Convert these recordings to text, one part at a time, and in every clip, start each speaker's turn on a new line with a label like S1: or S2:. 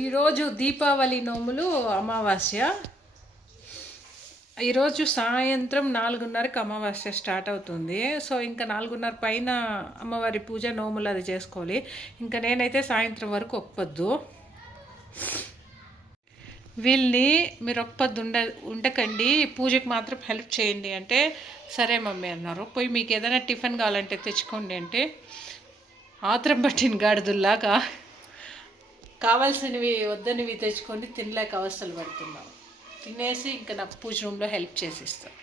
S1: ఈరోజు దీపావళి నోములు అమావాస్య. ఈరోజు సాయంత్రం నాలుగున్నరకు అమావాస్య స్టార్ట్ అవుతుంది. సో ఇంకా నాలుగున్నర పైన అమ్మవారి పూజ నోములు అది చేసుకోవాలి. ఇంకా నేనైతే సాయంత్రం వరకు ఒప్పొద్దు. వీళ్ళని మీరు ఒప్పొద్దు ఉండ ఉండకండి. పూజకి మాత్రం హెల్ప్ చేయండి అంటే సరే మమ్మీ అన్నారు. పోయి మీకు ఏదైనా టిఫిన్ కావాలంటే తెచ్చుకోండి అంటే ఆత్రం పట్టిన గాడిదుల్లాగా కావాల్సినవి వద్దనివి తెచ్చుకొని తినలేక అవస్థలు పడుతున్నాం. తినేసి ఇంకా నాకు పూజ రూమ్లో హెల్ప్ చేసిస్తాను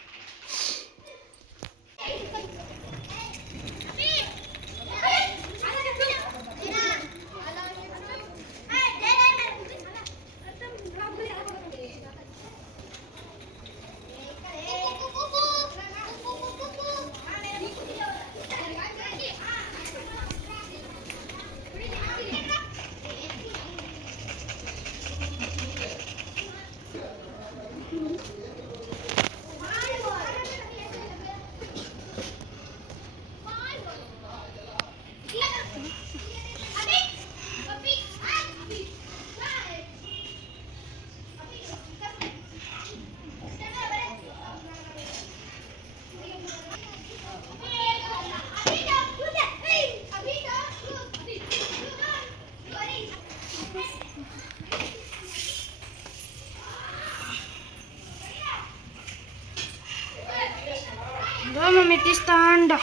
S2: మమ్మీ తీస్తా అండ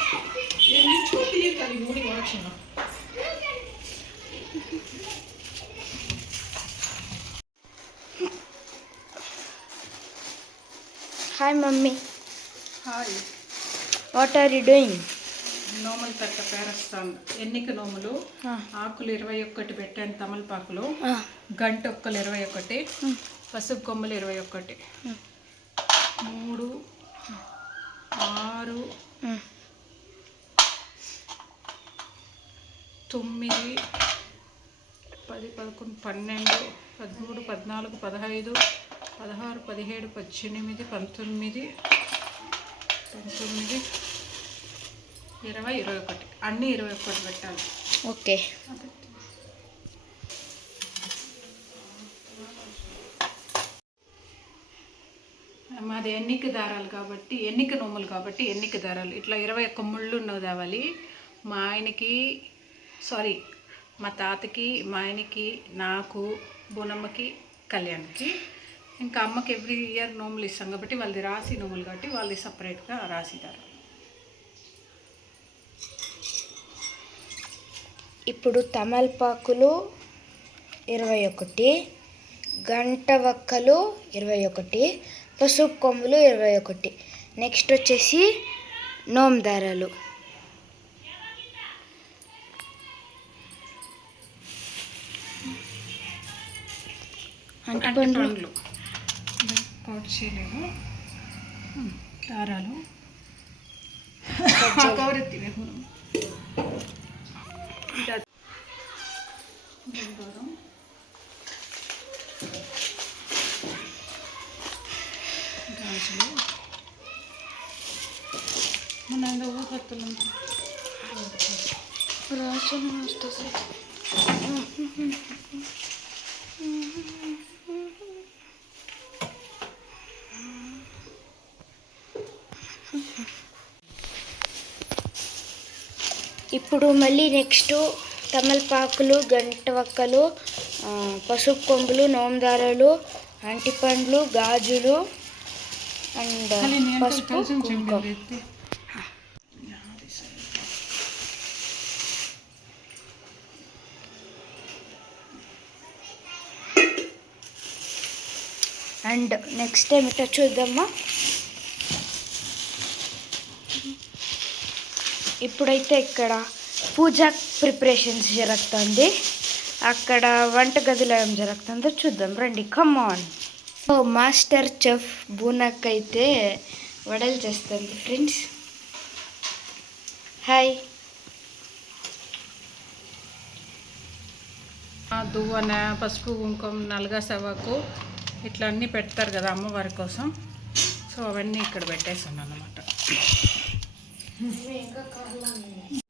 S2: hi mummy
S1: hi
S2: what are you doing
S1: నోములు పెట్ట పేరస్తాను ఎన్నిక నోములు? ఆకులు ఇరవై ఒక్కటి పెట్టాను తమలపాకులు. గంట ఒక్కలు ఇరవై ఒకటి పసుపు కొమ్మలు ఇరవై ఒకటి మూడు ఆరు తొమ్మిది పది పదకొండు పన్నెండు పదమూడు పద్నాలుగు పదహైదు పదహారు పదిహేడు పద్దెనిమిది పంతొమ్మిది పంతొమ్మిది ఇరవై ఇరవై ఒకటి. అన్నీ ఇరవై ఒకటి పెట్టాలి.
S2: ఓకే.
S1: మాది ఎన్నిక దారాలు కాబట్టి ఎన్నిక నోములు కాబట్టి ఎన్నిక దారాలు. ఇట్లా ఇరవై ఒక్క ముళ్ళు ఉన్నవి తేవాలి మా ఆయనకి సారీ మా తాతకి మా ఆయనకి నాకు బోనమ్మకి కళ్యాణ్కి ఇంకా అమ్మకి ఎవ్రీ ఇయర్ నోములు ఇస్తాం కాబట్టి వాళ్ళది రాసి నోములు కాబట్టి వాళ్ళది సపరేట్గా రాసిదారు
S2: ఇప్పుడు తమలపాకులు ఇరవై ఒకటి గంట వక్కలు ఇరవై ఒకటి పసుపు కొమ్ములు ఇరవై ఒకటి. నెక్స్ట్ వచ్చేసి నోమ్ దారాలు.
S1: అంటే
S2: అంటిపండ్లు.
S1: పండ్లు. కౌట్ చేయలేము ఉమ్, దారాలు. కవర్ ఎత్తివే మనం దారం గాజులు మన ఊహత్తులు
S2: రాసిన వస్తుంది ఇప్పుడు మళ్ళీ నెక్స్ట్ తమలపాకులు గంట వక్కలు ఆ, పసుపు కొమ్ములు నోమదారాలు అంటిపండ్లు గాజులు అండ్ పసుపు కుంకుమ. అండ్ నెక్స్ట్ టైం ఇట్లా చూద్దామా? ఇప్పుడైతే ఇక్కడ పూజ ప్రిపరేషన్స్ జరుగుతుంది. అక్కడ వంట గదిలో ఏం జరుగుతుందో చూద్దాం. రండి come on so master chef బూనక్ అయితే వడలు చేస్తుంది. Friends hi.
S1: దువ్వన పసుపు కుంకుమ నల్గా సెవకు ఇట్లా అన్నీ పెడతారు కదా అమ్మవారి కోసం. సో అవన్నీ ఇక్కడ పెట్టేసాను అనమాట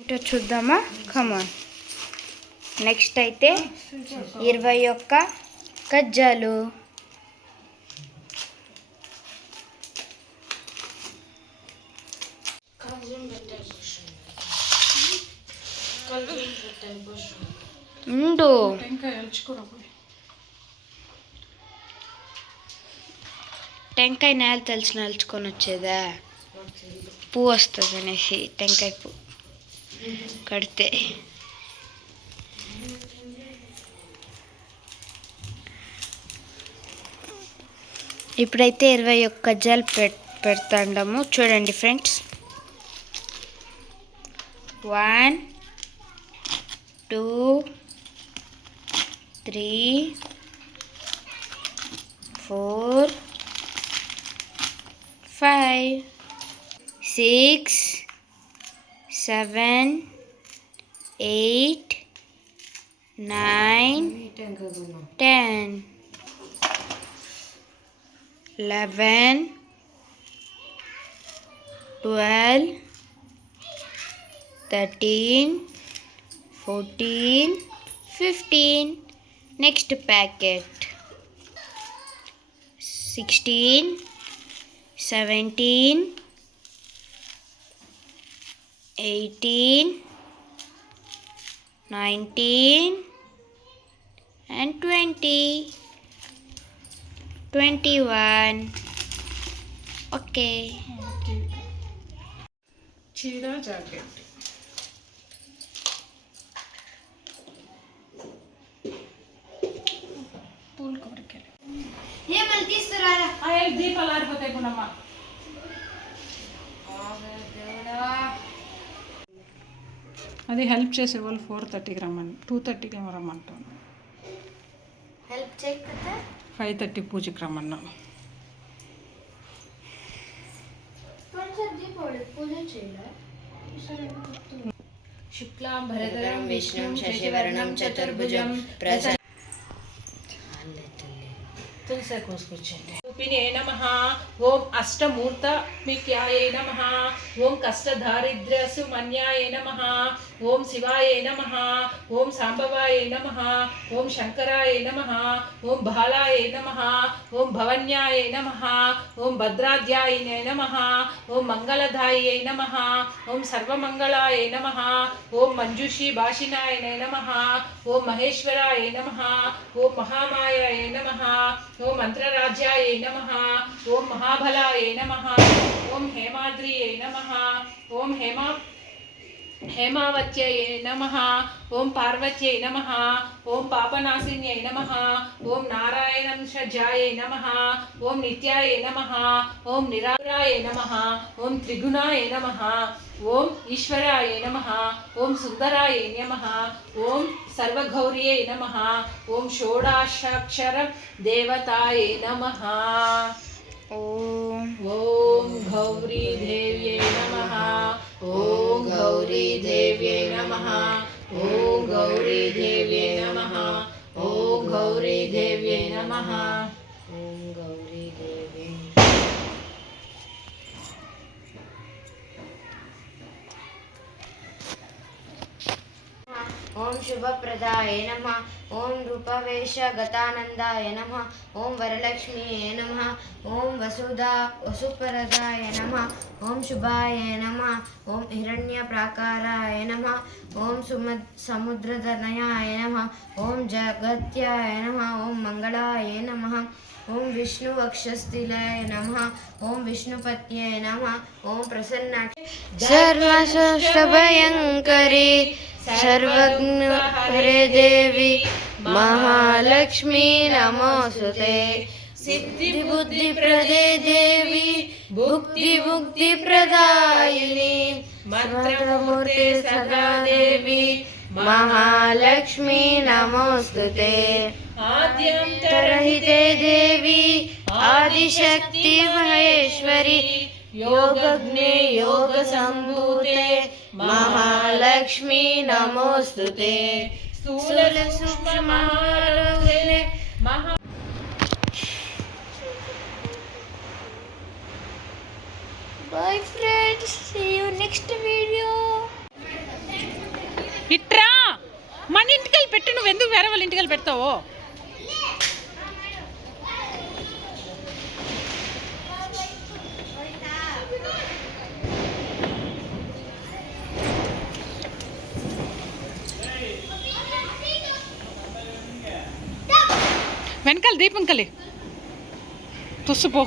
S2: ఇటో చూద్దామా? కమాన్ నెక్స్ట్ అయితే ఇరవై ఒక్క
S3: కజ్జాలు ఉండు.
S1: టెంకాయ
S3: టెంకాయ నేల తెలిసి నలుచుకొని వచ్చేదా? పువ్వు వస్తుంది అనేసి టెంకాయ పువ్వు కడితే ఇప్పుడైతే ఇరవై ఒక్క జల్ పెట్ పెడతాండము చూడండి friends one two three four five six, seven, eight, nine, ten, eleven, twelve, thirteen, fourteen, fifteen. Next packet. Sixteen. 17 eighteen, nineteen, and twenty. Twenty one. Okay.
S1: Cheetah jacket. Pull cover
S3: के लिए
S1: ये मल्टी सरारा आए दीप अलार पते बुनमा అది help చేసే వాళ్ళు four థర్టీకి రమ్మని టూ థర్టీకి ఏమో రమ్మంటాను
S3: హెల్ప్ చేయకపోతే?
S1: ఫైవ్ థర్టీ పూజకి
S3: చేయలే
S1: శుక్లాం
S3: భరతరం విష్ణుం శశివర్ణం చతుర్భుజం ప్రసన్న
S1: తులసి కోసుకొచ్చండి. రూపిణే నమ. ఓం అష్టమూర్తమిత్యాయ నమ. ఓం కష్టదారిద్ర్య సుమన్యాయ నమ. ఓం శివాయ నమ ఓం సాంబవాయ నమ ఓం శంకరాయ నమ ఓం బాలాయ నమ ఓం భవన్యాయ నమ ఓం భద్రాధ్యాయ నమ ఓం మంగళదాయ నమ ఓం సర్వమంగళాయ నమ ఓం మంజుషి భాషినాయ నమ ఓం మహేశ్వరాయ నమ ఓం మహామాయాయ నమ ఓం మంత్రరాజ్యాయ నమ ఓం మహాబలాయ నమ ఓం హేమాద్రియే నమ ఓం హేమా హేమావత్యై నమ ఓం పార్వత్యై నమ ఓం పాపనాశిన్యై నమ ఓం నారాయణం షజాయ నమ ఓం నిత్యాయ నమ ఓం నిరారాయ నమ ఓం త్రిగుణాయ నమ ఓం ఈశ్వరాయ నమ ఓం సుందరాయ నమ ఓం సర్వగౌర్యై నమ ఓం షోడాక్షర దేవతాయ నమ
S3: ఓం
S1: ఓం గౌరీ దేవ్యై నమః ఓం గౌరీ దేవ్యై నమః ఓం గౌరీ దేవ్యై నమః ఓం గౌరీ దేవ్యై నమః
S3: ఓం గౌరీ దేవి ఓం శుభప్రదాయ నమ ఓం రూపవేష గతానందాయ నమ ఓం శుభాయ నమ ఓం హిరణ్య ప్రాకారాయ నమ ఓం సుమ సముద్రధనయాయ నమ ఓం జగత్యాయ నమ ఓం మంగళాయ నమ ఓం విష్ణు వక్షస్థిలాయ నమ ఓం విష్ణుపత్యాయ నమ ఓం ప్రసన్నాక్ష సర్వశ్రేష్టభయంకరి సర్వజ్ఞ హరే దేవి మహాలక్ష్మీ నమోస్తుతే సిద్ధి బుద్ధి ప్రదే దేవి. भुक्तिमुक्तिप्रदायिनि मन्त्रमूर्ते सदा देवी, महालक्ष्मी नमोऽस्तु ते आद्यन्तरहिते देवी, आदिशक्ति महेश्वरी योगग्ने योगसम्भूते, महालक्ष्मी नमोऽस्तु ते
S1: महा
S3: bye friends see you next video
S1: ఇట్రా! మన ఇంటికల్ పెట్టు నువ్వు ఎందుకు వేరే వాళ్ళ ఇంటికి పెడతావు? వెనకాల దీపం దీపంకలే తుసుపో